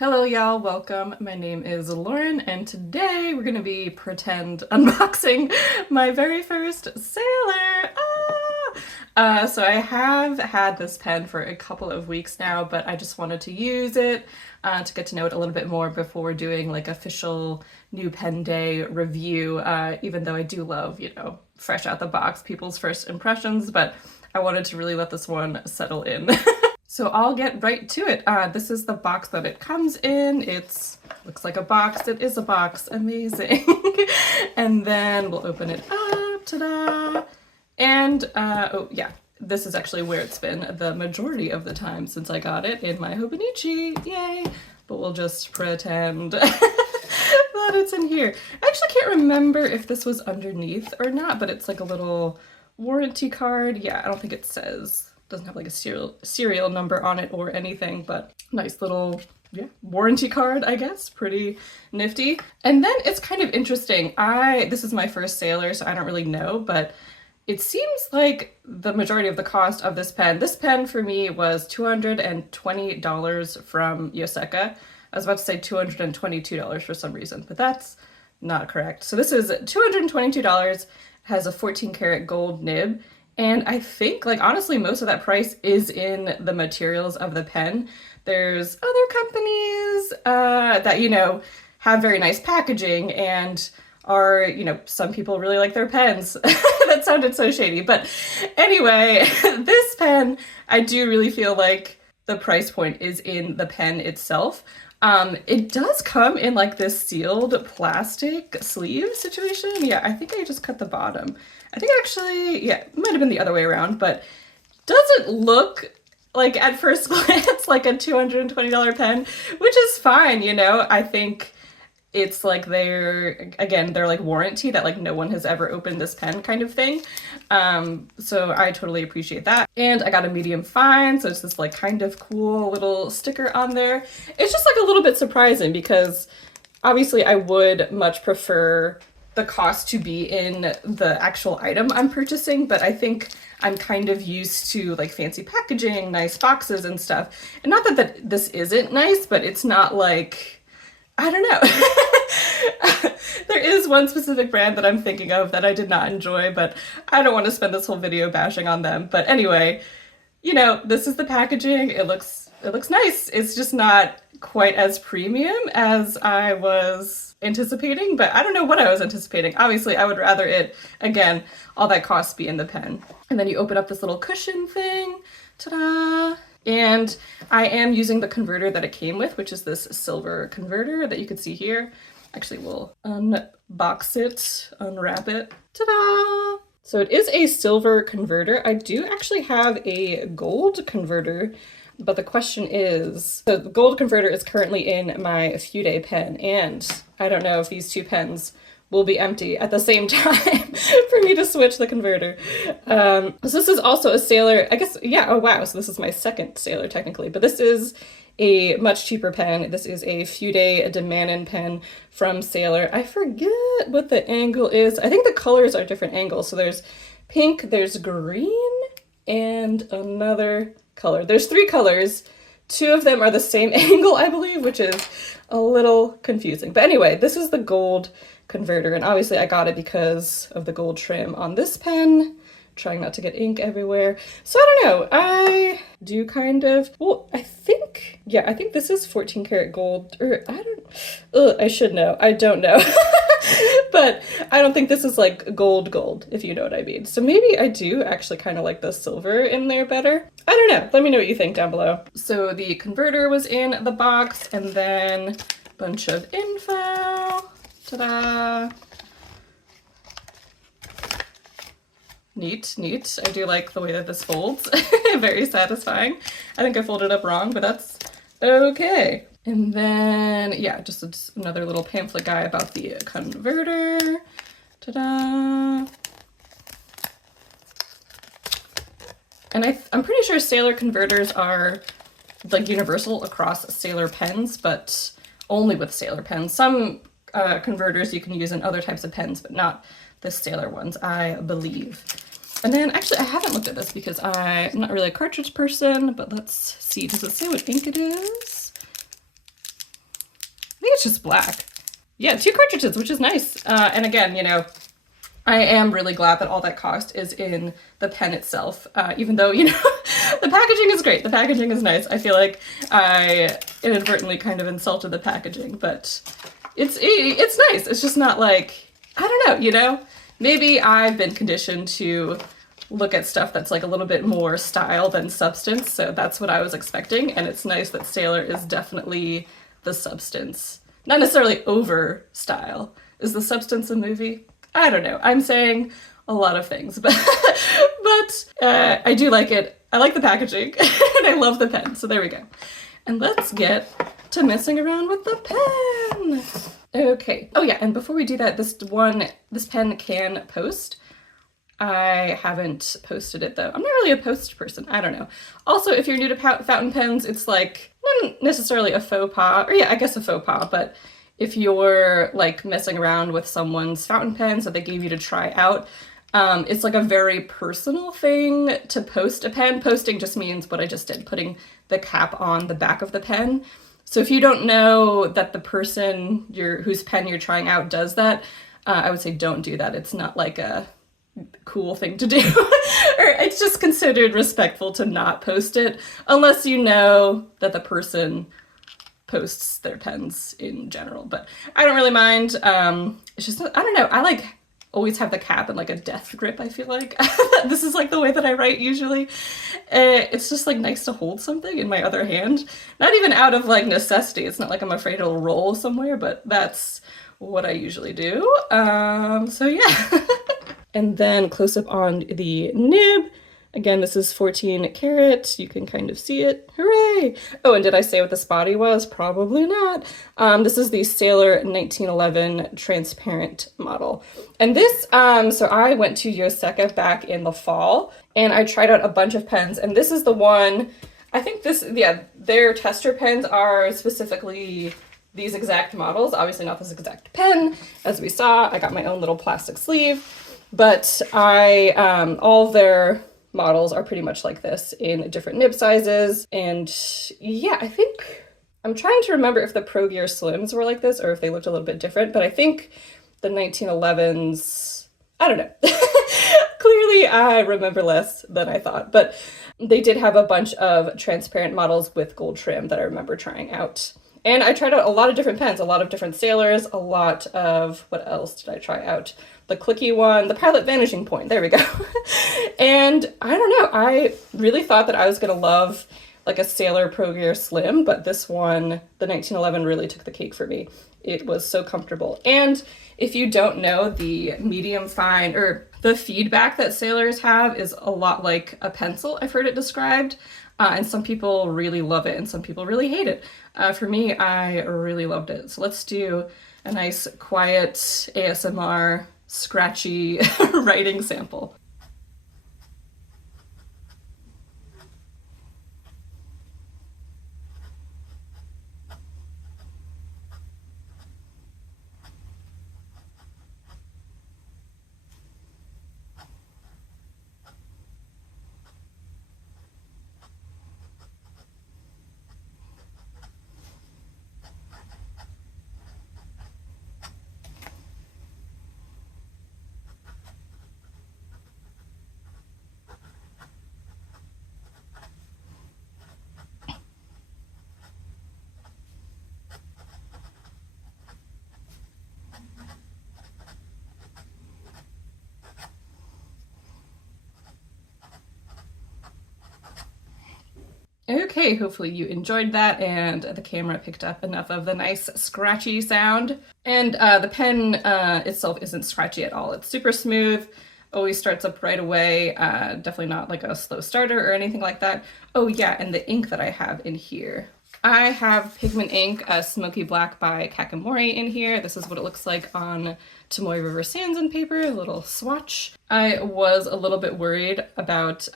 Hello y'all, welcome. My name is Lauren and today we're gonna be pretend unboxing my very first Sailor. So I have had this pen for a couple of weeks now, but I just wanted to use it to get to know it a little bit more before doing like official new pen day review, even though I do love, fresh out the box, people's first impressions, but I wanted to really let this one settle in. So I'll get right to it. This is the box that it comes in. It looks like a box. It is a box. Amazing. And then we'll open it up. Ta-da! And, oh yeah, this is actually where it's been the majority of the time since I got it in my Hobonichi. Yay! But we'll just pretend that it's in here. I actually can't remember if this was underneath or not, but it's like a little warranty card. Yeah, I don't think it says. Doesn't have like a serial number on it or anything, but nice little warranty card, I guess. Pretty nifty. And then it's kind of interesting. This is my first Sailor, so I don't really know, but it seems like the majority of the cost of this pen for me was $220 from Yoseka. I was about to say $222 for some reason, but that's not correct. So this is $222, has a 14 karat gold nib. And I think, like, honestly, most of that price is in the materials of the pen. There's other companies that, have very nice packaging and are, some people really like their pens. That sounded so shady. But anyway, this pen, I do really feel like the price point is in the pen itself. It does come in like this sealed plastic sleeve situation. Yeah, I think I just cut the bottom. I think actually, yeah, it might have been the other way around, but doesn't look like at first glance like a $220 pen, which is fine, I think it's like they're like warranty that like no one has ever opened this pen kind of thing. So I totally appreciate that. And I got a medium fine, so it's this like kind of cool little sticker on there. It's just like a little bit surprising because obviously I would much prefer the cost to be in the actual item I'm purchasing, but I think I'm kind of used to like fancy packaging, nice boxes and stuff. And not that this isn't nice, but it's not like, I don't know. There is one specific brand that I'm thinking of that I did not enjoy, but I don't want to spend this whole video bashing on them. But anyway, this is the packaging. It looks nice. It's just not quite as premium as I was anticipating, but I don't know what I was anticipating. Obviously, I would rather it, again, all that cost be in the pen. And then you open up this little cushion thing. Ta-da! And I am using the converter that it came with, which is this silver converter that you can see here. Actually, we'll unbox it, unwrap it. Ta-da! So it is a silver converter. I do actually have a gold converter, but the question is, so the gold converter is currently in my Fude pen, and I don't know if these two pens will be empty at the same time for me to switch the converter. So this is also a Sailor, I guess, yeah, oh wow, so this is my second Sailor technically, but this is a much cheaper pen. This is a Fude de Manon pen from Sailor. I forget what the angle is. I think the colors are different angles. So there's pink, there's green, and another color. There's three colors. Two of them are the same angle, I believe, which is a little confusing. But anyway, this is the gold converter, and obviously I got it because of the gold trim on this pen. Trying not to get ink everywhere. So I don't know, I do kind of, well, I think this is 14 karat gold, or I should know, I don't know. But I don't think this is like gold, if you know what I mean. So maybe I do actually kind of like the silver in there better. I don't know, let me know what you think down below. So the converter was in the box, and then a bunch of info. Ta-da! Neat. I do like the way that this folds. Very satisfying. I think I folded up wrong, but that's okay. And then, yeah, just another little pamphlet guy about the converter. Ta-da! And I'm pretty sure Sailor converters are like universal across Sailor pens, but only with Sailor pens. Some converters you can use in other types of pens, but not the Sailor ones, I believe. And then, actually, I haven't looked at this because I'm not really a cartridge person, but let's see. Does it say what ink it is? think it's just black. Yeah, 2 cartridges, which is nice. And again, you know, I am really glad that all that cost is in the pen itself, even though, you know, the packaging is great. The packaging is nice. I feel like I inadvertently kind of insulted the packaging, but it's nice. It's just not like, I don't know, you know? Maybe I've been conditioned to look at stuff that's like a little bit more style than substance, so that's what I was expecting, and it's nice that Sailor is definitely the substance. Not necessarily over style. Is the substance a movie? I don't know. I'm saying a lot of things, but I do like it. I like the packaging, and I love the pen, so there we go. And let's get to messing around with the pen. Okay. Oh yeah, and before we do that, this pen can post. I haven't posted it though. I'm not really a post person. I don't know. Also, if you're new to fountain pens, it's like not necessarily a faux pas, or yeah, I guess a faux pas, but if you're like messing around with someone's fountain pens that they gave you to try out, it's like a very personal thing to post a pen. Posting just means what I just did, putting the cap on the back of the pen. So if you don't know that the person whose pen you're trying out does that, I would say don't do that. It's not like a cool thing to do. Or it's just considered respectful to not post it unless you know that the person posts their pens in general. But I don't really mind. It's just, I don't know, I like always have the cap in like a death grip, I feel like. This is like the way that I write usually. It's just like nice to hold something in my other hand. Not even out of like necessity. It's not like I'm afraid it'll roll somewhere, but that's what I usually do. So yeah. And then close up on the nib. Again, this is 14 karat. You can kind of see it. Hooray! Oh, and did I say what this body was? Probably not. This is the Sailor 1911 transparent model. And this, so I went to Yoseka back in the fall, and I tried out a bunch of pens, and this is the one, I think this, yeah, their tester pens are specifically these exact models. Obviously not this exact pen, as we saw. I got my own little plastic sleeve, but all their models are pretty much like this in different nib sizes. And yeah, I think, I'm trying to remember if the Pro Gear Slims were like this or if they looked a little bit different, but I think the 1911s, I don't know. Clearly I remember less than I thought, but they did have a bunch of transparent models with gold trim that I remember trying out. And I tried out a lot of different pens, a lot of different Sailors, a lot of, what else did I try out? The clicky one, the Pilot Vanishing Point, there we go. And I don't know, I really thought that I was gonna love like a Sailor Pro Gear Slim, but this one, the 1911, really took the cake for me. It was so comfortable. And if you don't know, the medium fine, or the feedback that Sailors have is a lot like a pencil, I've heard it described. And some people really love it and some people really hate it. For me, I really loved it. So let's do a nice quiet ASMR scratchy writing sample. Okay, hopefully you enjoyed that and the camera picked up enough of the nice scratchy sound. And the pen itself isn't scratchy at all. It's super smooth, always starts up right away, definitely not like a slow starter or anything like that. Oh yeah, and the ink that I have in here. I have pigment ink, Smoky Black by Kakamori in here. This is what it looks like on Tomoe River Sands paper, a little swatch. I was a little bit worried about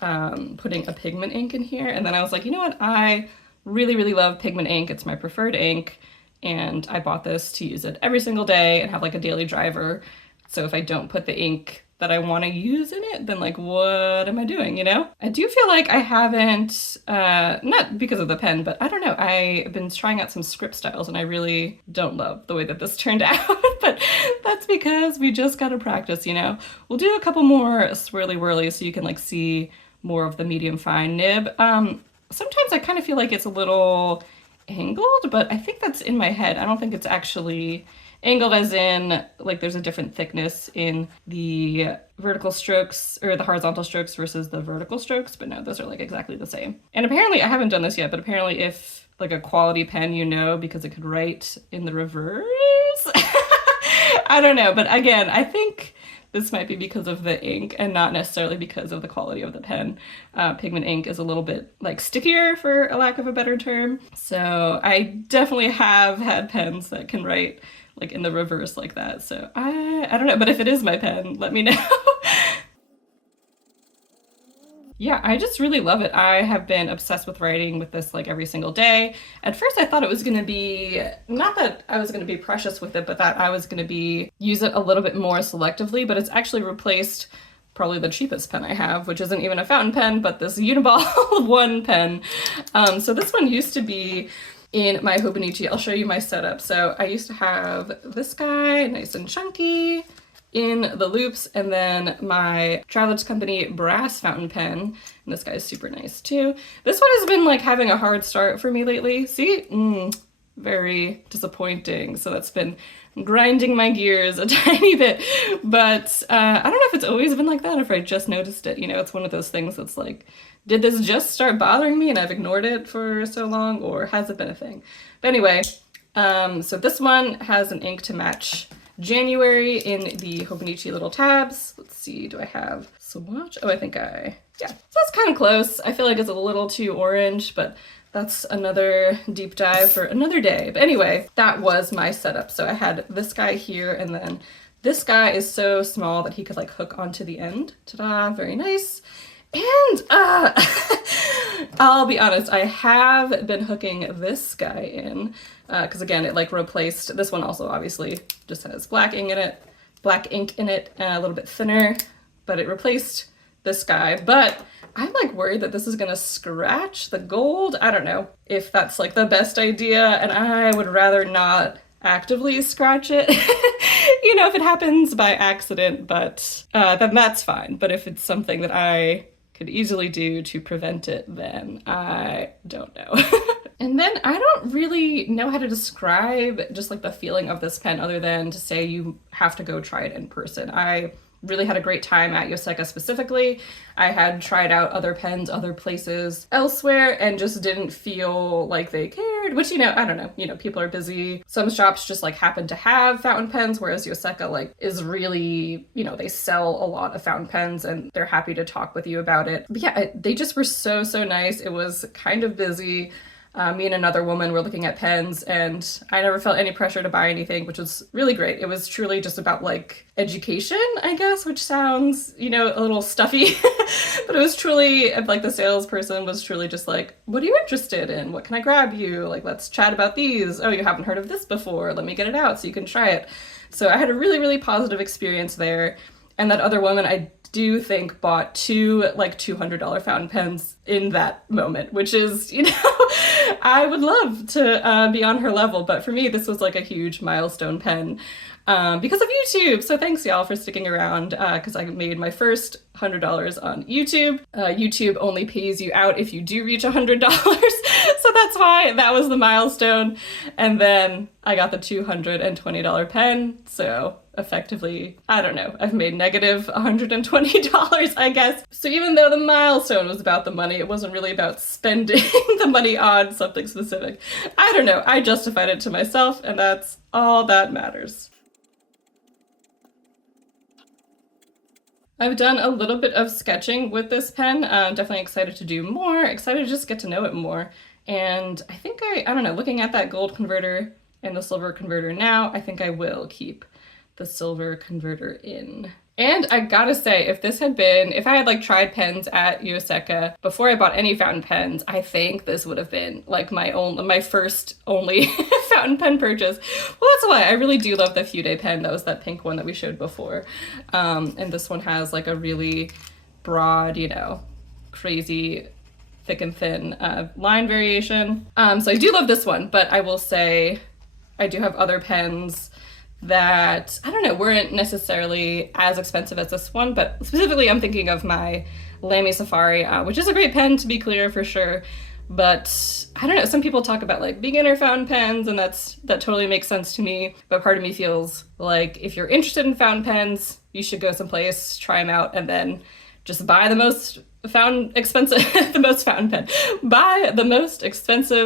putting a pigment ink in here, and then I was like, you know what, I really, really love pigment ink. It's my preferred ink, and I bought this to use it every single day and have like a daily driver. So if I don't put the ink that I want to use in it, then like what am I doing, you know? I do feel like I haven't, not because of the pen, but I don't know, I've been trying out some script styles and I really don't love the way that this turned out, but that's because we just gotta practice, you know? We'll do a couple more swirly whirlies so you can like see more of the medium fine nib. Sometimes I kind of feel like it's a little angled, but I think that's in my head. I don't think it's actually angled as in like there's a different thickness in the vertical strokes or the horizontal strokes versus the vertical strokes, but no, those are like exactly the same. And apparently, I haven't done this yet, but apparently if like a quality pen, you know, because it could write in the reverse. I don't know, but again, I think this might be because of the ink and not necessarily because of the quality of the pen. Pigment ink is a little bit like stickier for a lack of a better term. So I definitely have had pens that can write like in the reverse like that. So I don't know, but if it is my pen, let me know. Yeah, I just really love it. I have been obsessed with writing with this like every single day. At first I thought it was going to be, not that I was going to be precious with it, but that I was going to be use it a little bit more selectively, but it's actually replaced probably the cheapest pen I have, which isn't even a fountain pen, but this Uniball 1 pen. So this one used to be in my Hobonichi. I'll show you my setup. So I used to have this guy, nice and chunky, in the loops, and then my Travelers Company brass fountain pen, and this guy's super nice too. This one has been like having a hard start for me lately. See? Very disappointing. So that's been grinding my gears a tiny bit, but I don't know if it's always been like that, or if I just noticed it. You know, it's one of those things that's like, did this just start bothering me and I've ignored it for so long, or has it been a thing? But anyway, so this one has an ink to match January in the Hobonichi little tabs. Let's see, do I have swatch? Oh, I think yeah. So that's kind of close. I feel like it's a little too orange, but that's another deep dive for another day. But anyway, that was my setup. So I had this guy here, and then this guy is so small that he could like hook onto the end. Ta-da, very nice. And I'll be honest, I have been hooking this guy in because again, it like replaced this one. Also, obviously, just has black ink in it, a little bit thinner, but it replaced this guy. But I'm like worried that this is gonna scratch the gold. I don't know if that's like the best idea, and I would rather not actively scratch it. You know, if it happens by accident, but then that's fine. But if it's something that I could easily do to prevent it, then I don't know. And then I don't really know how to describe just like the feeling of this pen other than to say you have to go try it in person. I really had a great time at Yoseka specifically. I had tried out other pens other places elsewhere and just didn't feel like they cared, which, you know, I don't know, you know, people are busy. Some shops just like happen to have fountain pens, whereas Yoseka like is really, you know, they sell a lot of fountain pens and they're happy to talk with you about it. But yeah, they just were so nice. It was kind of busy. Me and another woman were looking at pens, and I never felt any pressure to buy anything, which was really great. It was truly just about like education, I guess, which sounds, you know, a little stuffy, but it was truly like the salesperson was truly just like, what are you interested in? What can I grab you? Like, let's chat about these. Oh, you haven't heard of this before. Let me get it out so you can try it. So I had a really positive experience there. And that other woman, I do think, bought two like $200 fountain pens in that moment, which is, you know, I would love to be on her level, but for me, this was like a huge milestone pen because of YouTube. So thanks y'all for sticking around because I made my first $100 on YouTube. YouTube only pays you out if you do reach $100. So that's why that was the milestone. And then I got the $220 pen. So effectively, I don't know, I've made negative $120, I guess. So even though the milestone was about the money, it wasn't really about spending the money on something specific. I don't know, I justified it to myself, and that's all that matters. I've done a little bit of sketching with this pen. Definitely excited to do more, excited to just get to know it more. And I think I don't know, looking at that gold converter and the silver converter now, I think I will keep the silver converter in. And I gotta say, if I had like tried pens at Yoseka before I bought any fountain pens, I think this would have been like my first only fountain pen purchase. Well, that's why I really do love the Fude pen. That was that pink one that we showed before. And this one has like a really broad, crazy thick and thin line variation. So I do love this one, but I will say I do have other pens that, I don't know, weren't necessarily as expensive as this one, but specifically I'm thinking of my Lamy Safari, which is a great pen, to be clear, for sure. But I don't know, some people talk about like beginner fountain pens, and that totally makes sense to me. But part of me feels like if you're interested in fountain pens, you should go someplace, try them out, and then just buy the most expensive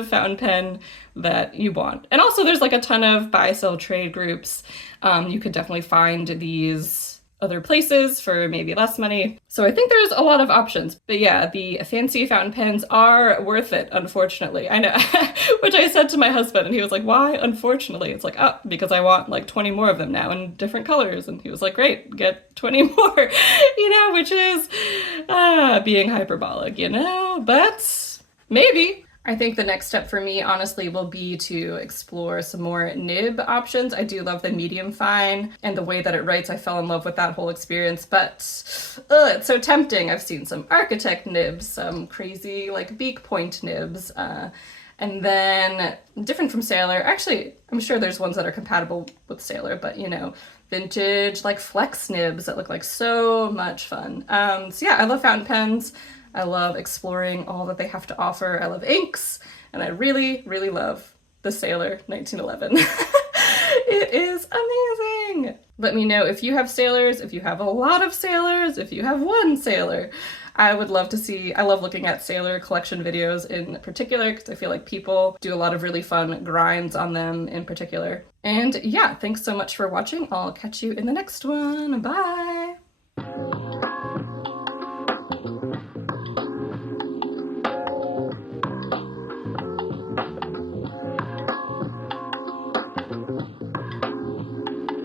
fountain pen that you want. And also there's like a ton of buy sell trade groups. You could definitely find these other places for maybe less money. So I think there's a lot of options. But yeah, the fancy fountain pens are worth it, unfortunately. I know, which I said to my husband, and he was like, why unfortunately? It's like, oh, because I want like 20 more of them now in different colors. And he was like, great, get 20 more, which is being hyperbolic, but maybe. I think the next step for me, honestly, will be to explore some more nib options. I do love the medium fine, and the way that it writes, I fell in love with that whole experience, but it's so tempting. I've seen some architect nibs, some crazy like beak point nibs, and then different from Sailor. Actually, I'm sure there's ones that are compatible with Sailor, but vintage like flex nibs that look like so much fun. So yeah, I love fountain pens. I love exploring all that they have to offer. I love inks, and I really, really love the Sailor 1911. It is amazing! Let me know if you have Sailors, if you have a lot of Sailors, if you have one Sailor. I would love to see, I love looking at Sailor collection videos in particular, because I feel like people do a lot of really fun grinds on them in particular. And yeah, thanks so much for watching. I'll catch you in the next one. Bye!